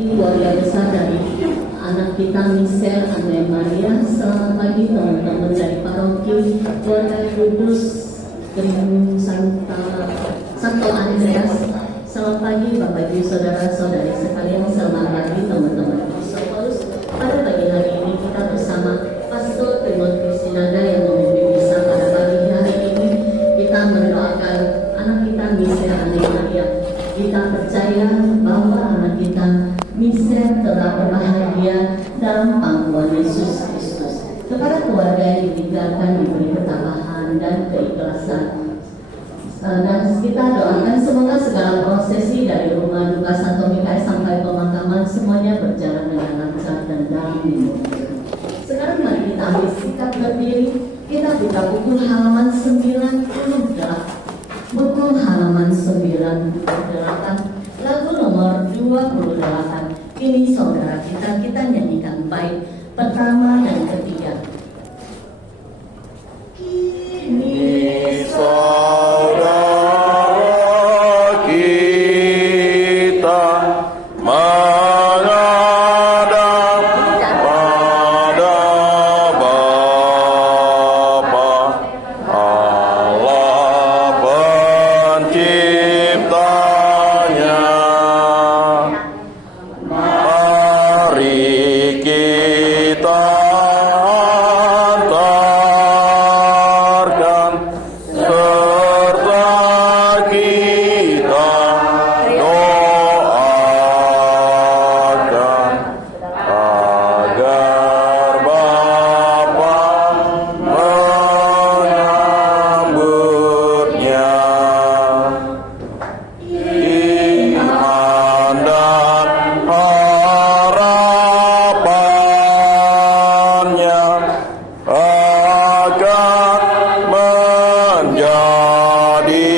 Keluarga besar dari anak kita Michelle Anne Maria. Selamat pagi teman-teman dari paroki keluarga Kudus Santo Andreas. Selamat pagi Bapak Ibu saudara-saudari sekalian. Selamat pagi teman-teman Paulus. Pada pagi hari ini kita bersama Pastor Timotius Sinada yang memimpin misa pada pagi hari ini. Kita mendoakan anak kita Michelle Anne Maria. Kita percaya bahwa anak kita Michelle telah berbahagia dalam pangkuan Yesus Kristus. Kepada keluarga yang ditinggalkan diberi ketabahan dan keikhlasan. Dan kita doakan semoga segala prosesi dari rumah duka Santo Mikael sampai pemakaman semuanya berjalan dengan lancar dan dalam dimudahkan. Sekarang mari kita ambil sikap berdiri. Kita buka buku halaman 98. Buku halaman 98. Lagu nomor 28. Ini saudara kita nyanyikan baik pertama dan ketiga. Kini saudara kita menghadap pada Bapa Allah penciptanya. Mari kita antarkan serta kita doakan agar Bapa menyambutnya. Iman dan harapannya akan menjadi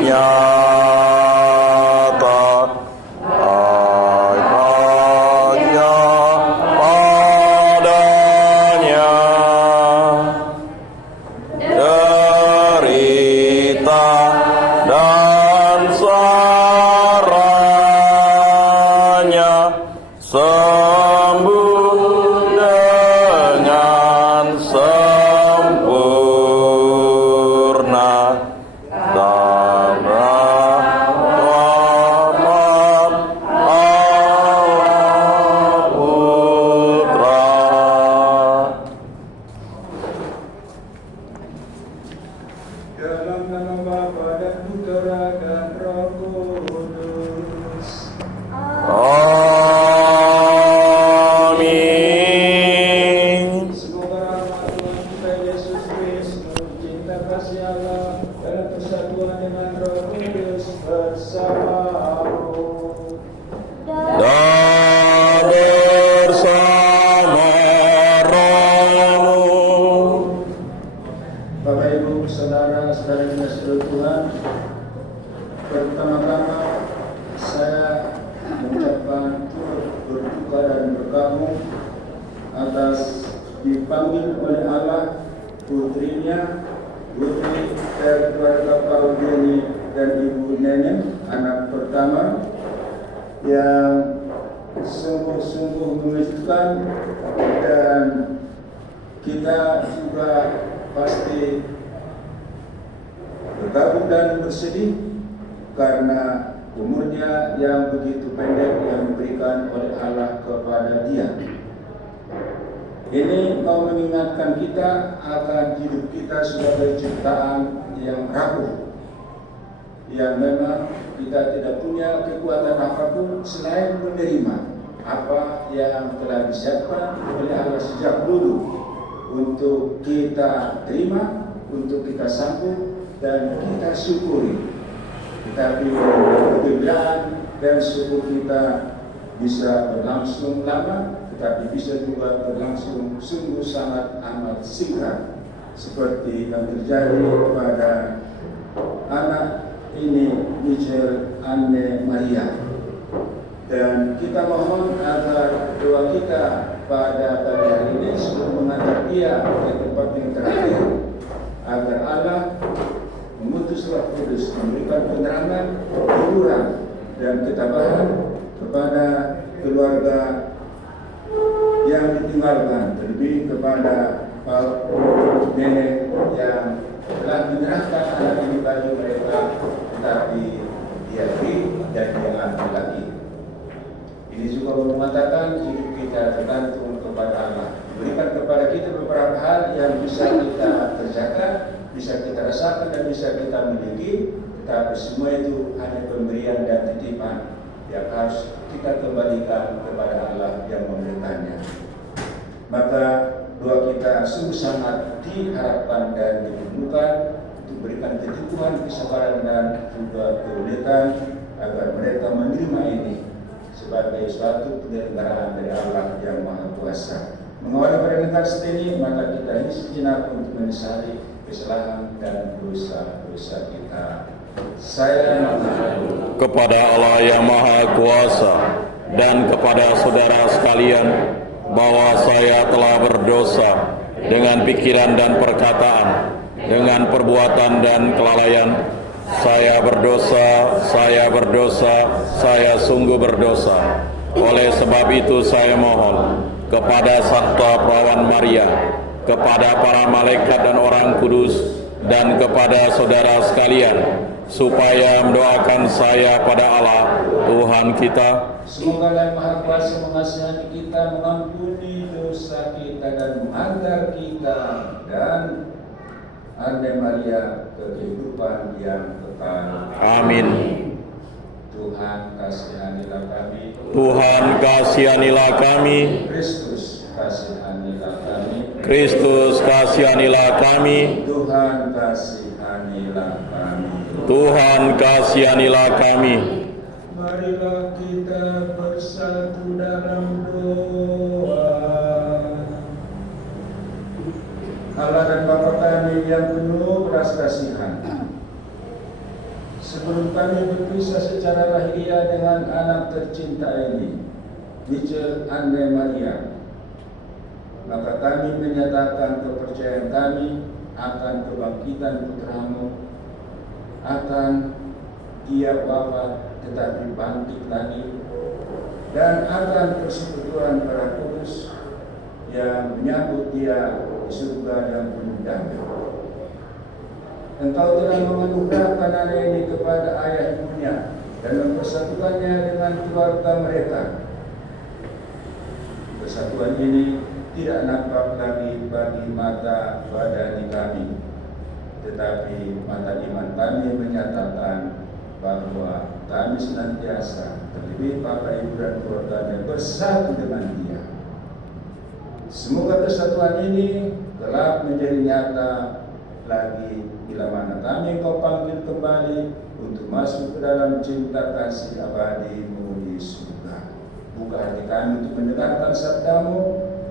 nyata hanya padanya. Derita dan saranya sembuh dengan sempurna dan rahmat Allah Putra. Dalam nama Bapa dan Putera dan Roh Kudus. Amin. Semoga rahmat Tuhan kita Yesus Kristus, cinta kasih Allah dalam persatuan dengan Roh Kudus bersamamu. Dan bersama rohmu. Bapak Ibu saudara-saudari yang seluruh Tuhan, pertama-tama saya mengucapkan turut berduka dan berkabung atas dipanggil oleh Allah putrinya, putri dari keluarga Paul Denny dan Ibu Neneng, anak pertama yang sungguh-sungguh menyedihkan, dan kita juga pasti bergabung dan bersedih karena umurnya yang begitu pendek yang diberikan oleh Allah kepada dia. Ini mau mengingatkan kita akan hidup kita sebagai ciptaan yang rapuh, yang memang kita tidak punya kekuatan apapun selain menerima apa yang telah disiapkan oleh Allah sejak dulu untuk kita terima, untuk kita sambut dan kita syukuri. Tetapi kegembiraan dan syukur kita bisa berlangsung lama, tetapi bisa juga berlangsung sungguh sangat amat singkat, seperti yang terjadi pada anak ini Michelle Anne Maria. Dan kita mohon agar doa kita pada pagi hari ini sebelum mengantar dia ke tempat yang terakhir, agar Allah mengutus Roh Kudus memberikan penerangan, hiburan dan ketabahan kepada keluarga yang ditinggalkan, terlebih kepada Pak nenek yang telah menyerahkan anak ini bagi mereka, tetapi dia beri dan dia ambil lagi. Ini juga mengatakan hidup kita tergantung kepada Allah. Berikan kepada kita beberapa hal yang bisa kita kerjakan, bisa kita rasakan dan bisa kita miliki, tetapi semua itu hanya pemberian dan titipan yang harus kita kembalikan kepada Allah yang memberikannya. Maka doa kita sungguh sangat diharapkan dan diperlukan untuk berikan keteguhan, kesabaran dan juga keuletan agar mereka menerima ini sebagai suatu penyelenggaraan dari Allah yang Maha Kuasa. Mengawali pernikahan ini, maka kita ini sejenak untuk menyesali kesalahan dan dosa-dosa kita. Saya kepada Allah yang Maha Kuasa dan kepada saudara sekalian bahwa saya telah berdosa dengan pikiran dan perkataan, dengan perbuatan dan kelalaian. Saya berdosa, saya sungguh berdosa. Oleh sebab itu saya mohon kepada Santa Perawan Maria, kepada para malaikat dan orang kudus, dan kepada saudara sekalian, supaya mendoakan saya pada Allah Tuhan kita. Semoga Allah Maha Kuasa mengasihani kita, mengampuni dosa kita dan mengantar kita dan Ande Maria ke kehidupan yang kekal. Amin. Tuhan kasihanilah kami. Tuhan kasihanilah kami. Kristus kasihanilah kami. Kristus kasihanilah kami. Tuhan kasihanilah kami. Tuhan kasihanilah kami. Marilah kita bersatu dalam doa. Allah dan Bapa kami yang penuh belas kasihan, sebelum kami berpisah secara lahiriah dengan anak tercinta ini, Michel Ande Maria, maka kami menyatakan kepercayaan kami akan kebangkitan putramu, akan dia wafat tetapi bangkit lagi, dan akan persekutuan para kudus yang menyambut dia di surga yang penuh damai. Engkau telah menganugerahkan anak ini kepada ayah ibunya dan mempersatukannya dengan keluarga mereka. Persatuan ini tidak nampak lagi bagi mata badani kami, tetapi mata iman kami menyatakan bahwa kami senantiasa, terlebih Bapak Ibu dan keluarganya, bersatu dengan Dia. Semoga persatuan ini kelak menjadi nyata lagi bila mana kami Engkau panggil kembali untuk masuk ke dalam cinta kasih abadi-Mu di surga. Buka hati kami untuk mendengarkan sabda-Mu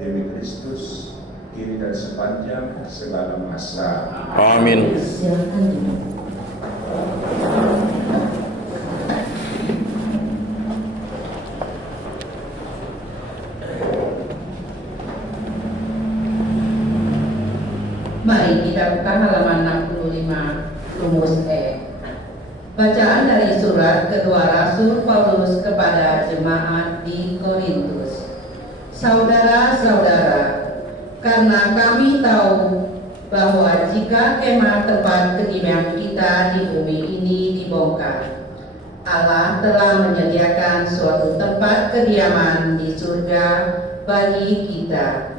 demi Kristus, kini dan sepanjang segala masa. Amin. Silakan duduk. Mari kita buka halaman 65, rumus E. Bacaan dari surat kedua Rasul Paulus kepada jemaat di Korintus. Saudara-saudara, karena kami tahu bahwa jika kemah tempat kediaman kita di bumi ini dibongkar, Allah telah menyediakan suatu tempat kediaman di surga bagi kita.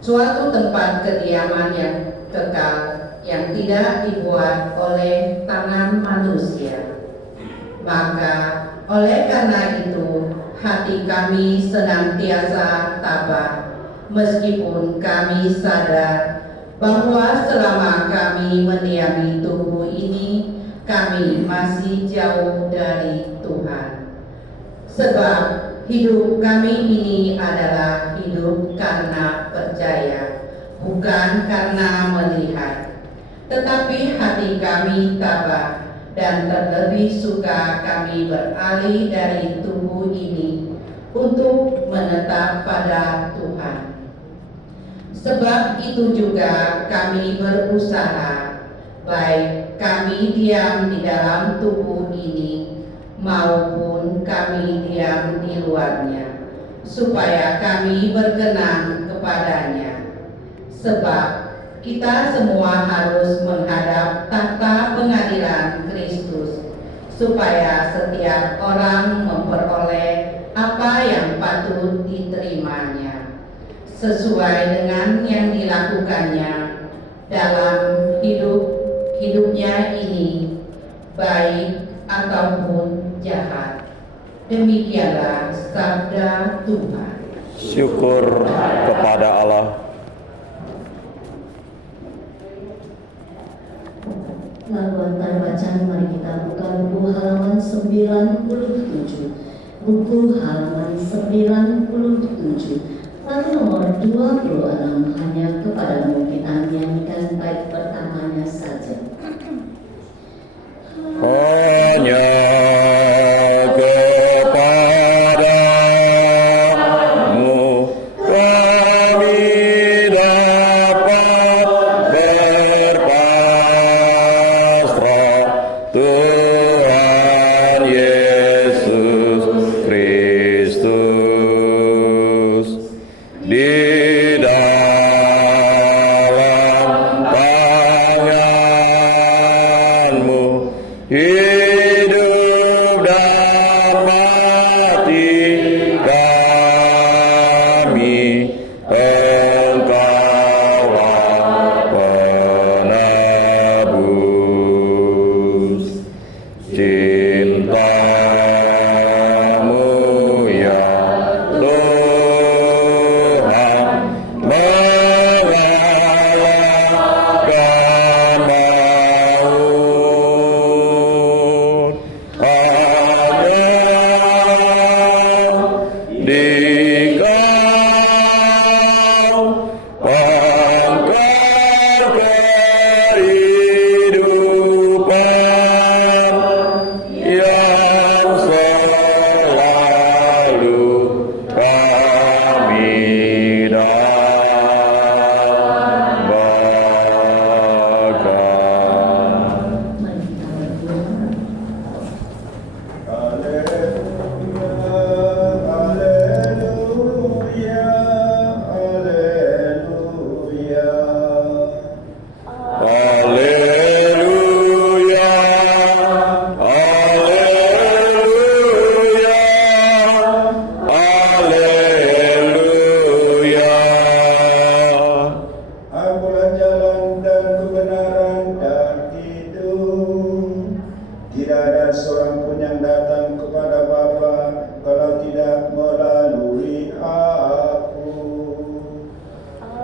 Suatu tempat kediaman yang kekal, yang tidak dibuat oleh tangan manusia. Maka oleh karena itu hati kami senantiasa tabah, meskipun kami sadar bahwa selama kami mendiami tubuh ini, kami masih jauh dari Tuhan. Sebab hidup kami ini adalah hidup karena percaya, bukan karena melihat. Tetapi hati kami tabah, dan terlebih suka kami beralih dari tubuh ini untuk menetap pada Tuhan. Sebab itu juga kami berusaha, baik kami diam di dalam tubuh ini maupun kami diam di luarnya, supaya kami berkenan kepadanya. Sebab kita semua harus menghadap tahta pengadilan Kristus, supaya setiap orang memperoleh apa yang patut diterimanya, sesuai dengan yang dilakukannya dalam hidupnya ini, baik ataupun jahat. Demikianlah sabda Tuhan. Syukur kepada Allah. Lalu antar bacaan, mari kita buka buku halaman 97. Buku halaman 97. Lalu nomor 26, hanya kepadamu kita nyanyikan bait pertamanya saja. Hanya kepadamu kami dapat berpasrah, Tuhan Yesus Kristus. Di dalam tangan-Mu hidup dan mati kami, Engkaulah penebus. Cinta-Mu ya Tuhan mengalahkan maut. Hanya di Kau pangkal kehidupan yang selalu kami dambakan. Mari kita berdoa. Haleluya, haleluya, haleluya. Akulah jalan dan kebenaran dan hidup. Tidak ada seorang pun yang datang kepada Bapa kalau tidak melalui aku.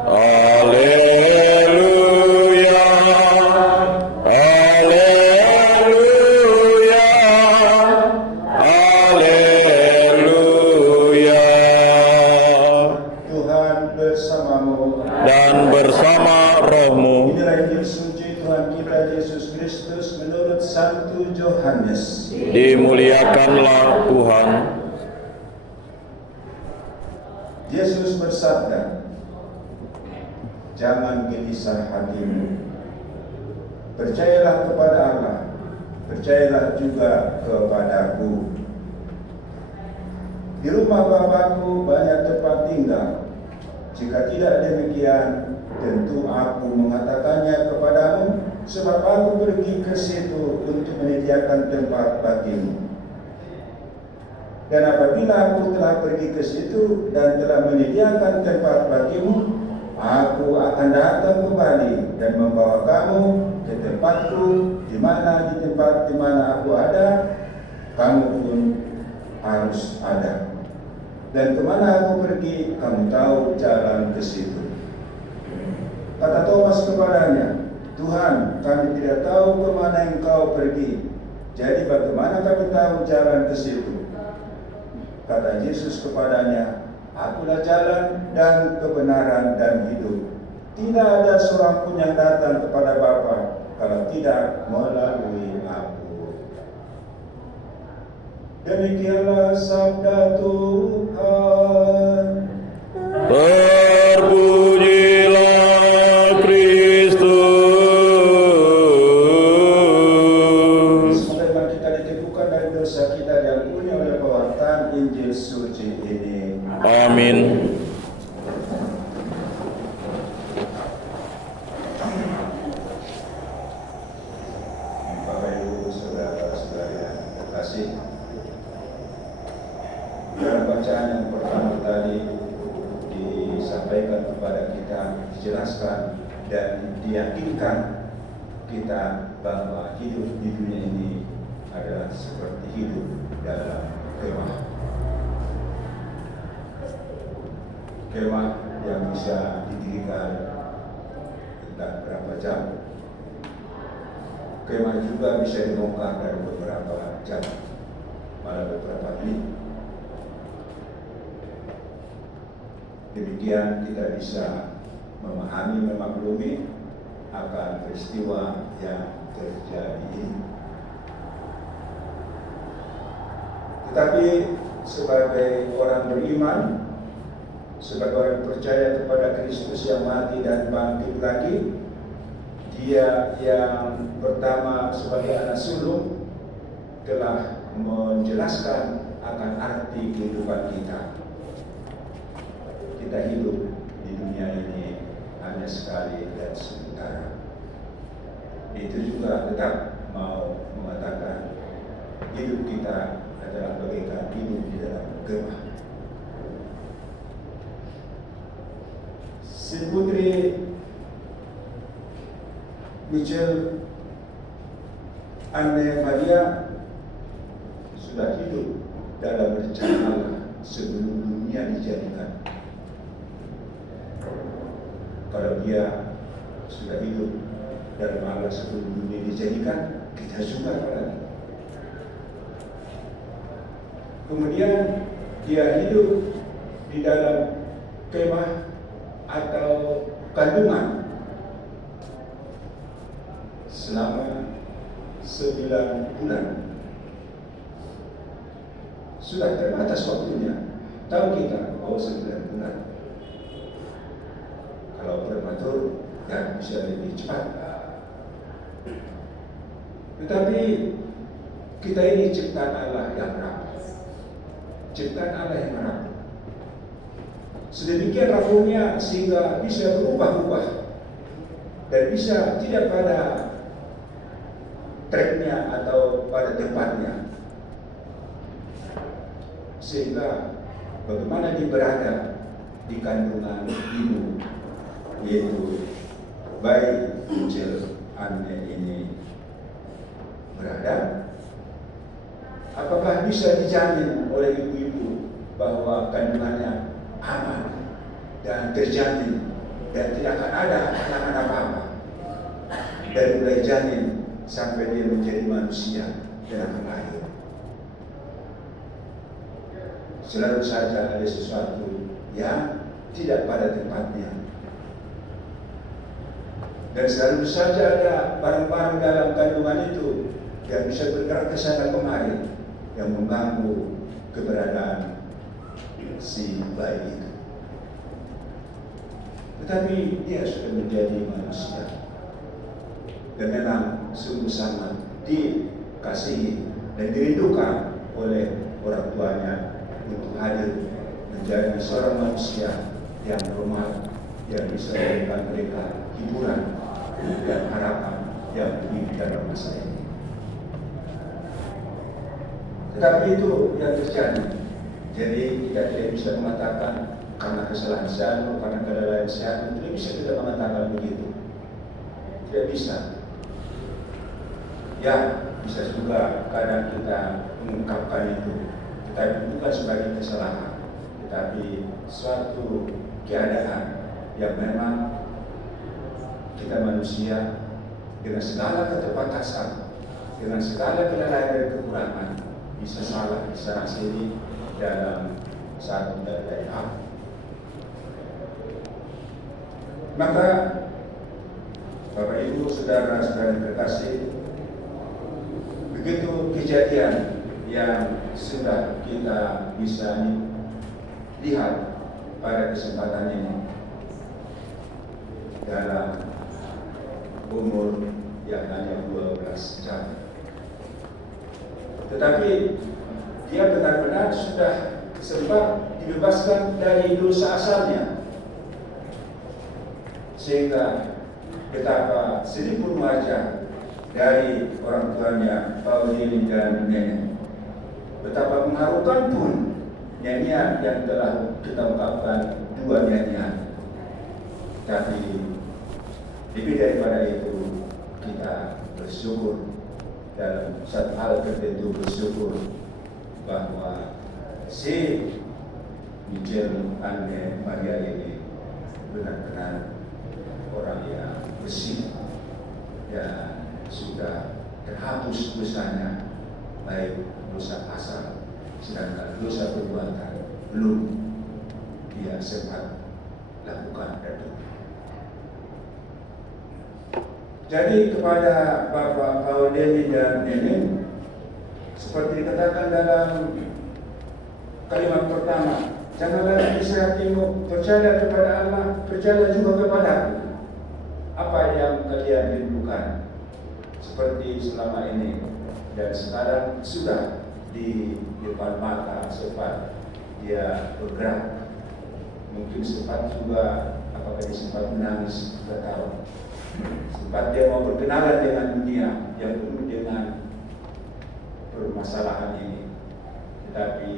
Haleluya, haleluya, haleluya. Tuhan bersamamu. Dan bersama rohmu. Inilah Injil suci Tuhan kita Yesus Kristus menurut Santo Yohanes. Dimuliakanlah Tuhan. Yesus bersabda, "Jangan gelisah hatimu. Percayalah kepada Allah, percayalah juga kepadaku. Di rumah Bapakku banyak tempat tinggal. Jika tidak demikian, tentu aku mengatakannya kepadamu, sebab aku pergi ke situ untuk menyediakan tempat bagimu. Dan apabila aku telah pergi ke situ dan telah menyediakan tempat bagimu, aku akan datang kembali dan membawa kamu ke tempatku, di mana di tempat di mana aku ada, kamu pun harus ada. Dan kemana aku pergi, kamu tahu jalan ke situ." Kata Thomas kepadanya, "Tuhan, kami tidak tahu kemana Engkau pergi. Jadi bagaimana kami tahu jalan ke situ?" Kata Yesus kepadanya, "Akulah jalan dan kebenaran dan hidup. Tidak ada seorang pun yang datang kepada Bapa kalau tidak melalui aku." Demikianlah sabda Tuhan. Terpujilah Kristus. Semoga iman kita diteguhkan dari dosa kita Amin. Bapak Ibu saudara-saudara yang terkasih, dalam bacaan yang pertama tadi disampaikan kepada kita, dijelaskan dan diyakinkan kita bahwa hidup di dunia ini adalah seperti hidup dalam kemah. Kemah yang bisa didirikan entah berapa jam. Kemah juga bisa dibongkar dari beberapa jam, malah beberapa menit. Demikian kita bisa memahami, memaklumi akan peristiwa yang terjadi ini. Tetapi sebagai orang beriman, sebagai orang percaya kepada Kristus yang mati dan bangkit lagi, Dia yang pertama sebagai anak sulung telah menjelaskan akan arti kehidupan kita. Kita hidup di dunia ini hanya sekali dan sementara. Itu juga tetap mau mengatakan hidup kita adalah bagaikan hidup di dalam kemah. Si Putri Michelle Anne Maria sudah hidup dalam rencana Allah sebelum dunia dijadikan. Kalau dia sudah hidup dalam Allah sebelum dunia dijadikan, kita juga berada. Kemudian dia hidup di dalam kemah atau kandungan selama 9 bulan. Sudah terbatas waktunya. Tahu kita bahwa 9 bulan. Kalau prematur ya bisa lebih cepat. Tetapi kita ini ciptaan Allah yang rapuh. Ciptaan Allah yang rapuh. Sedemikian rapuhnya sehingga bisa berubah-ubah dan bisa tidak pada tracknya atau pada tempatnya, sehingga bagaimana dia berada di kandungan ibu, yaitu bayi Michelle Anne ini berada, apakah bisa dijamin oleh ibu-ibu bahwa kandungannya aman dan terjamin dan tidak akan ada halangan apa-apa dari mulai janin sampai dia menjadi manusia dan akan lahir? Selalu saja ada sesuatu yang tidak pada tempatnya, dan selalu saja ada barang-barang dalam kandungan itu yang bisa bergerak ke sana kemari yang mengganggu keberadaan si bayi itu. Tetapi dia sudah menjadi manusia dan memang sungguh sangat dikasihi dan dirindukan oleh orang tuanya untuk hadir menjadi seorang manusia yang normal, yang bisa memberikan mereka hiburan dan harapan yang tinggi dalam masa ini. Tetapi itu yang terjadi. Jadi kita tidak bisa mengatakan karena kesalahan sehat atau karena kelalaian sehat, tidak bisa kita mengatakan begitu. Tidak bisa. Ya, bisa juga kadang kita mengungkapkan itu, tetapi bukan sebagai kesalahan, tetapi suatu keadaan yang memang kita manusia dengan segala keterbatasan, dengan segala kelalaian dan kekurangan, bisa salah, bisa sini dalam satu dan lain hal. Maka Bapak Ibu saudara-saudara terkasih, begitu kejadian yang sudah kita bisa lihat pada kesempatan ini dalam umur yang hanya 12 jam. Tetapi dia benar-benar sudah sempat dibebaskan dari dosa asalnya, sehingga betapa sedih pun wajah dari orang tuanya Pauline dan nenek, betapa mengharukan pun nyanyian yang telah kita ungkapkan, dua nyanyian. Tapi lebih daripada itu, kita bersyukur dalam satu hal tertentu, bersyukur bahwa si Michel Anne Maria ini benar-benar orang yang bersih dan sudah terhapus dosanya, baik dosa asal, sedangkan dosa perbuatan belum dia sempat lakukan itu. Jadi kepada Bapak Pauline dan Nenek, seperti dikatakan dalam kalimat pertama, janganlah bisa hatimu, percaya kepada Allah, percaya juga kepadaku. Apa yang kalian rindukan seperti selama ini dan sekarang sudah di depan mata, sempat dia bergerak, mungkin sempat juga apakah dia sempat menangis, tidak tahu. Sempat dia mau berkenalan dengan dunia yang penuh dengan permasalahan ini, tetapi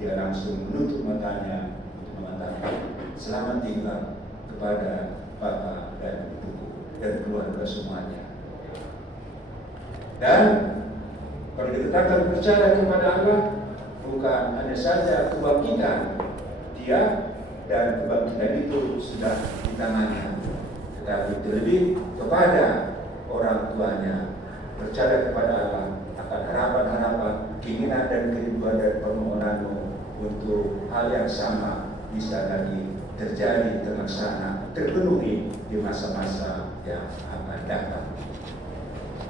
dia langsung menutup matanya untuk mengatakan selamat tinggal kepada Bapak dan Ibuku dan keluarga semuanya. Dan kalau dikatakan percaya kepada Allah, bukan hanya saja kebangkitan dia dan kebangkitan itu sudah di tangannya, tetapi terlebih kepada orang tuanya, percaya kepada Allah akan harapan-harapan, keinginan dan kerinduan dan permohonanmu untuk hal yang sama bisa lagi terjadi, terlaksana, terpenuhi di masa-masa yang akan datang.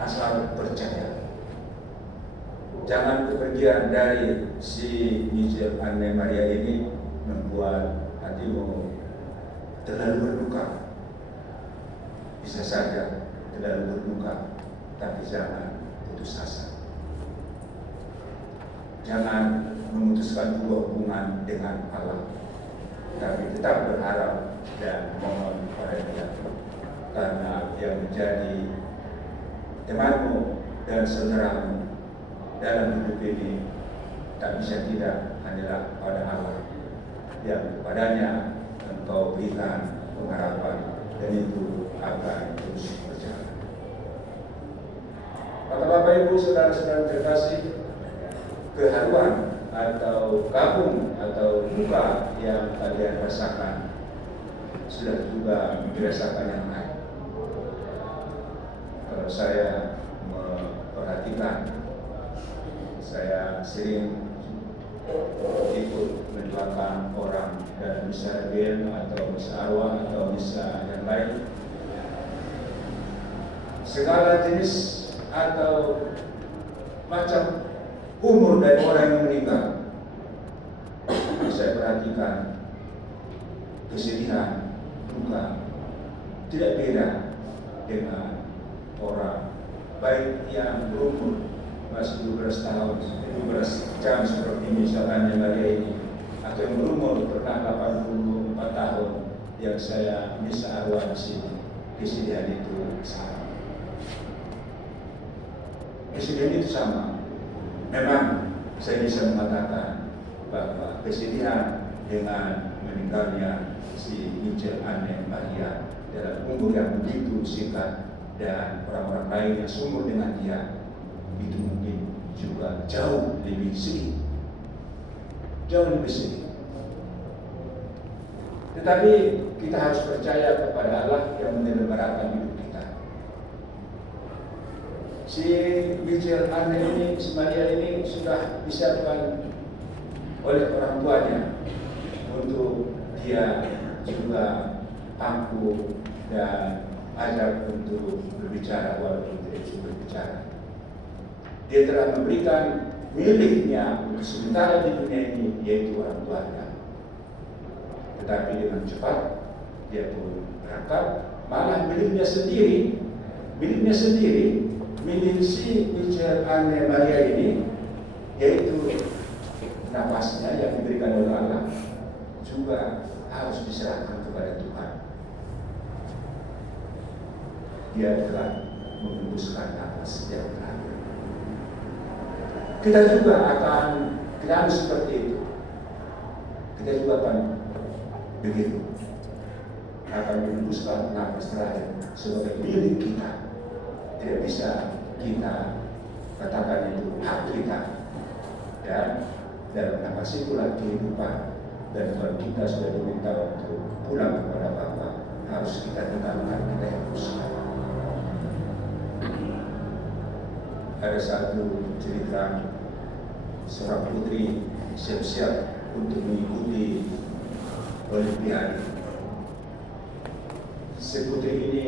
Asal percaya. Jangan kepergian dari si Michel Anne Maria ini membuat hatimu terlalu berduka. Bisa saja terlalu berduka, tapi jangan putus asa. Jangan memutuskan sebuah hubungan dengan Allah, tapi tetap berharap dan mohon kepada Dia, karena yang menjadi temanmu dan saudaramu dalam hidup ini tak bisa tidak hanyalah pada Allah yang kepadanya engkau berikan pengharapan, dan itu akan terus berjalan. Bapak-bapak, Ibu, saudara-saudara terkasih, keharuan atau kagum atau duka yang kalian rasakan sudah juga dirasakan yang lain. Kalau saya memperhatikan, saya sering ikut mendoakan orang dalam misa Rebel atau misa arwah atau misa yang lain. Segala jenis atau macam umur dari orang yang meninggal, saya perhatikan kesedihan, duka tidak beda dengan orang baik yang berumur masih 12 tahun, 12 jam seperti misalnya Maria ini, atau yang berumur pernah 84 tahun yang saya misa arwah di sini. Kesedihan itu sama. Kesedihan itu sama. Memang saya bisa mengatakan bahwa kesedihan dengan meninggalnya si Michel Anne Maria dalam umur yang begitu singkat dan orang-orang lain yang seumur dengan dia, itu mungkin juga jauh lebih sedih, jauh lebih sedih. Tetapi kita harus percaya kepada Allah yang menyelenggarakan hidup kita. Si Michel Anne ini, si Maria ini sudah disiapkan oleh orang tuanya untuk dia juga angkuh dan ajak untuk berbicara walaupun tidak bisa berbicara. Dia telah memberikan miliknya untuk sementara di dunia ini, yaitu orang tuanya. Tetapi dengan cepat dia pun berangkat, malah milik si Michel Anne Maria ini, yaitu napasnya yang diberikan oleh Allah juga harus diserahkan kepada Tuhan. Dia telah menghembuskan napas yang terakhir. Kita juga akan tidak seperti itu. Kita juga akan begitu, akan menghembuskan napas terakhir sebagai milik kita. Tidak bisa kita katakan itu hak kita. Dan dalam napas itulah kehidupan. Dan kalau kita sudah diminta untuk pulang kepada Bapa, harus kita tinggalkan, kita hembuskan. Ada satu cerita seorang putri siap-siap untuk mengikuti Olimpiade. Si putri ini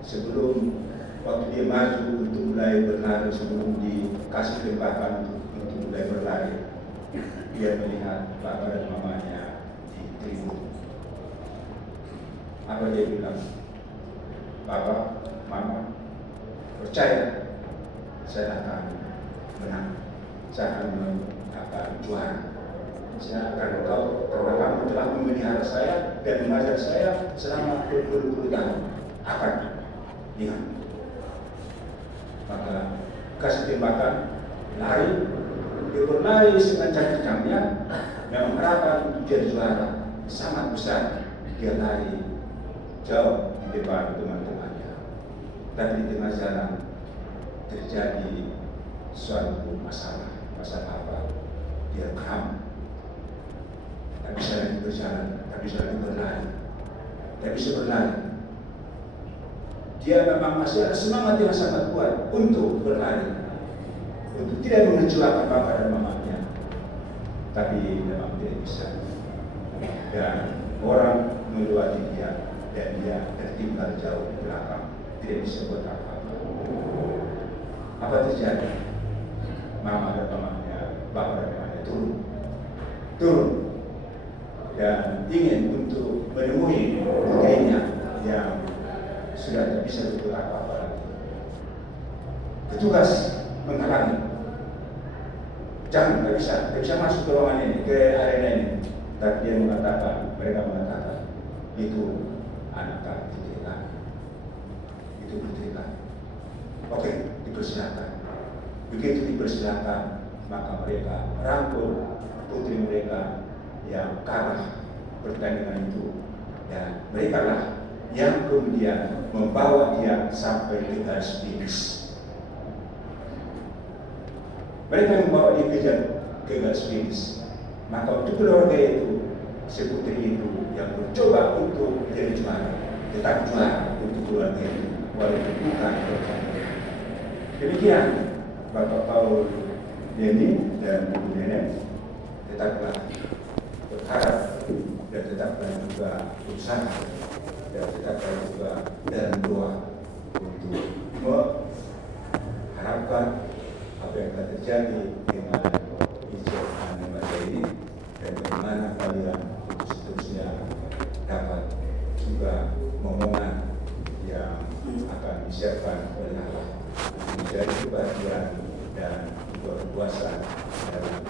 sebelum waktu dia maju untuk mulai berlari, sebelum dikasih tembakan untuk mulai berlari, dia melihat bapak dan mamanya di tribun. Apa dia bilang? Bapak, mama, percaya saya akan menang, saya akan juara. Saya akan tahu karena kamu telah memelihara saya dan mengajar saya selama berpuluh-puluh tahun. Akan lihat. Maka kasih tembakan, lari, dia berlari sekencang-kencangnya yang mengharapkan untuk jadi juara sangat besar. Dia lari jauh di depan teman-temannya. Dan di tengah jalan terjadi suatu masalah apa? Dia kram, tak bisa lagi berjalan, tak bisa lagi berlari, tak bisa berlari. Dia memang masih ada semangat yang sangat kuat untuk berlari, untuk tidak mengecewakan bapak dan mamanya, tapi memang tidak bisa. Dan orang melewati dia dan dia tertinggal jauh di belakang, tidak bisa buat apa-apa. Apa terjadi? Mama dan mamanya, bapak dan mamanya turun dan ingin untuk menemui putrinya yang sudah tidak bisa bergerak apa-apa lagi. Petugas menghalangi. Jangan, tidak bisa masuk ke ruangan ini, ke arena ini. Tapi dia mereka mengatakan, itu anak putri kami. Itu putri kami. Oke, dipersilakan. Begitu dipersilakan, maka mereka rangkul putri mereka yang kalah pertandingan itu, dan mereka lah yang kemudian membawa dia sampai ke garis finish. Mereka membawa dia ke garis finish. Maka untuk keluarga itu, si putri itu yang mencoba untuk menjadi juara, tetap juara untuk keluarga itu, walaupun bukan pertandingan. Demikian Bapak Paul Denny dan Ibu Nenek tetaplah berharap dan tetaplah juga berusaha dan tetaplah juga dalam doa untuk mengharapkan apa yang akan terjadi dengan Ijazah Anumerta ini, dan bagaimana kalian untuk seterusnya dapat juga momongan yang akan disiapkan oleh Allah menjadi kebahagiaan dan kepuasan dalam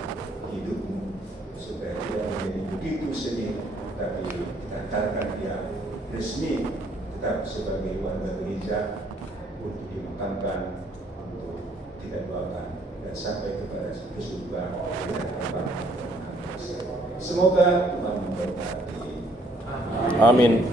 hidupmu, supaya tidak menjadi begitu sedih, tapi diantarkan dia resmi tetap sebagai warga gereja untuk dimakamkan, untuk tidak doakan dan sampai kepada surga dengan apa. Semoga Tuhan memberkati. Amin.